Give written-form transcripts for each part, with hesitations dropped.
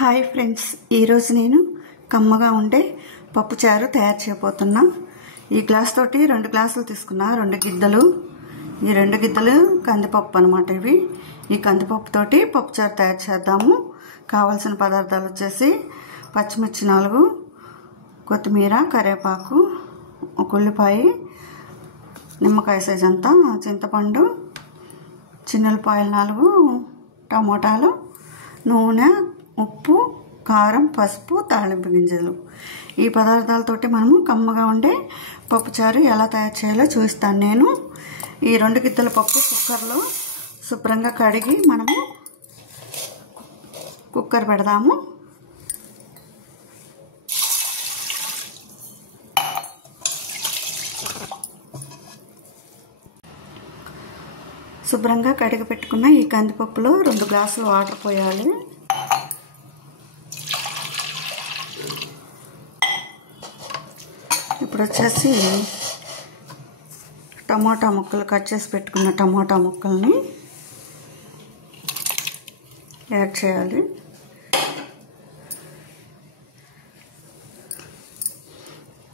Hi friends, ఈరోజు నేను కమ్మగా ఉండే పప్పుచారు తయారు చేయబోతున్నా. ఈ గ్లాస్ తోటి 2 గ్లాసులు తీసుకున్నా. 2 గిద్దలు. ఈ 2 గిద్దలు కందిపప్పు అనమాట. ఇవి ఈ కందిపప్పు తోటి పప్పుచారు తయారు చేద్దాము. కావాల్సిన పదార్థాలు వచ్చేసి పచ్చిమిర్చి 4, కొత్తిమీర, కరివేపాకు, ఒక ఉల్లిపాయ, నిమ్మకాయ సైజ్ అంతా, చింతపండు, చిన్నులపాయలు 4, టమోటాలు, నూనె, ఉప్పు, కారం, పసుపు, తాళింపు గింజలు. ఈ పదార్థాలతోటి మనము కమ్మగా ఉండే పప్పుచారు ఎలా తయారు చేయాలో చూస్తాను నేను. ఈ 2 గిద్దల పప్పు కుక్కర్లో శుభ్రంగా కడిగి మనము కుక్కర్ పెడదాము. శుభ్రంగా కడిగి పెట్టుకున్న ఈ కందిపప్పులో 2 గ్లాసులు వాటర్ పోయాలి. ఇప్పుడు వచ్చేసి టమోటా ముక్కలు కట్ చేసి పెట్టుకున్న టమోటా ముక్కల్ని యాడ్ చేయాలి.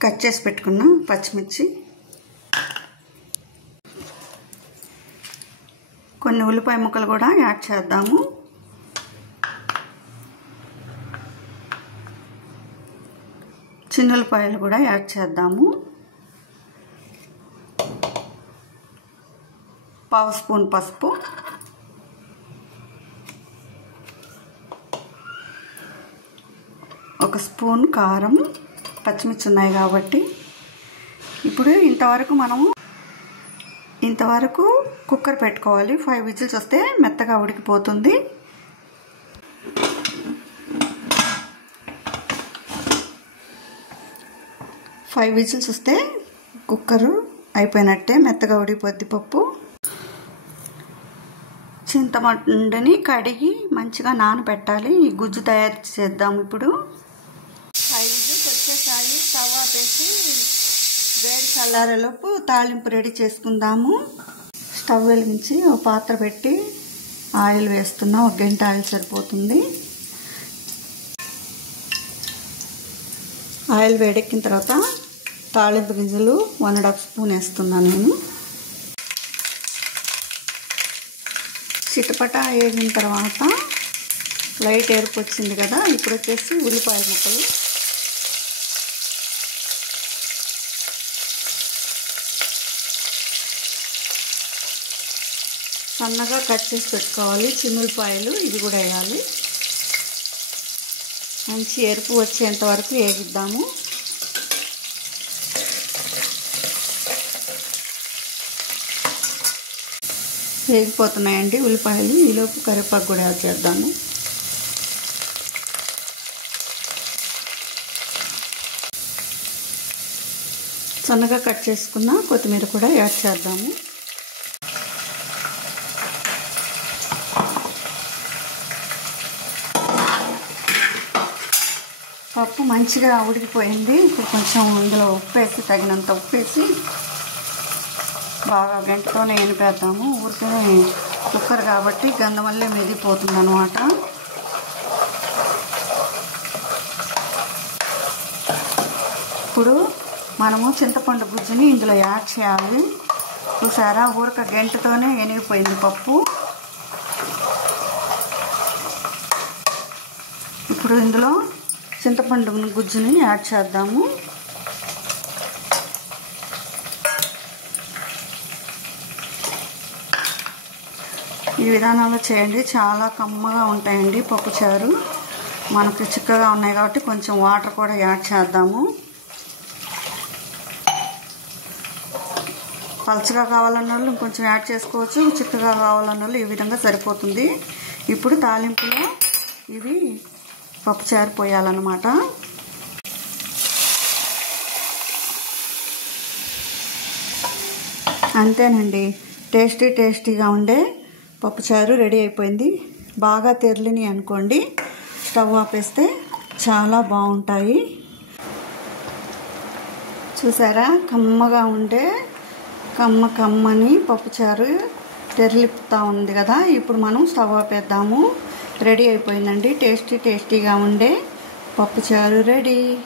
కట్ చేసి పెట్టుకున్న పచ్చిమిర్చి, కొన్ని ఉల్లిపాయ ముక్కలు కూడా యాడ్ చేద్దాము. చిన్నులపాయలు కూడా యాడ్ చేద్దాము. 1/2 స్పూన్ పసుపు, 1 స్పూన్ కారం, పచ్చిమిర్చి ఉన్నాయి కాబట్టి. ఇప్పుడు ఇంతవరకు కుక్కర్ పెట్టుకోవాలి. 5 విజిల్స్ వస్తే మెత్తగా ఉడికిపోతుంది. 5 విజిల్స్ వస్తే కుక్కరు అయిపోయినట్టే, మెత్తగా ఉడికిపోద్ది పప్పు. చింతపండుని కడిగి మంచిగా నానబెట్టాలి. ఈ గుజ్జు తయారు చేద్దాం. ఇప్పుడు 5 విజిల్స్ వచ్చేసాయి. స్టవ్ ఆపేసి వేడి చల్లారేలోపు తాలింపు రెడీ చేసుకుందాము. స్టవ్ వెలిగించి ఒక పాత్ర పెట్టి ఆయిల్ వేస్తున్నా. 1 గంట ఆయిల్ సరిపోతుంది. ఆయిల్ వేడెక్కిన తర్వాత తాళింపు గింజలు 1.5 స్పూన్ వేస్తున్నాను నేను. చిటపట వేగిన తర్వాత లైట్ ఎరుపు వచ్చింది కదా, ఇప్పుడు వచ్చేసి ఉల్లిపాయ ముక్కలు, సన్నగా కట్ చేసి పెట్టుకోవాలి. చిన్నులపాయలు ఇవి కూడా వేయాలి. మంచి ఎరుపు వచ్చేంత వరకు వేగిద్దాము. వేగిపోతున్నాయండి ఉల్లిపాయలు. ఈలోపు కరివేపాకు కూడా యాడ్ చేద్దాము. సన్నగా కట్ చేసుకున్న కొత్తిమీర కూడా యాడ్ చేద్దాము. పప్పు మంచిగా ఉడికిపోయింది. ఇప్పుడు కొంచెం ఇందులో ఉప్పేసి, తగినంత ఉప్పేసి బాగా గంటతోనే ఎనిపేద్దాము. ఊరికనే కుక్కర్ కాబట్టి గంధమల్లే మెదిపోతుంది అన్నమాట. ఇప్పుడు మనము చింతపండు గుజ్జుని ఇందులో యాడ్ చేయాలి. చూసారా, ఊరిక గంటతోనే ఎనిగిపోయింది పప్పు. ఇప్పుడు ఇందులో చింతపండు గుజ్జుని యాడ్ చేద్దాము. ఈ విధానంలో చేయండి, చాలా కమ్మగా ఉంటాయండి పప్పుచారు. మనకు చిక్కగా ఉన్నాయి కాబట్టి కొంచెం వాటర్ కూడా యాడ్ చేద్దాము. పలచగా కావాలన్న వాళ్ళు ఇంకొంచెం యాడ్ చేసుకోవచ్చు, చిక్కగా కావాలన్న వాళ్ళు ఈ విధంగా సరిపోతుంది. ఇప్పుడు తాలింపులో ఇవి పప్పుచారు పోయాలన్నమాట. అంతేనండి, టేస్టీగా ఉండే పప్పుచారు రెడీ అయిపోయింది. బాగా తెరలిని అనుకోండి, స్టవ్ ఆపేస్తే చాలా బాగుంటాయి. చూసారా, కమ్మగా ఉండే కమ్మని పప్పుచారు తెరలిపుతా ఉంది కదా. ఇప్పుడు మనం స్టవ్ ఆపేద్దాము. రెడీ అయిపోయిందండి. టేస్టీగా ఉండే పప్పుచారు రెడీ.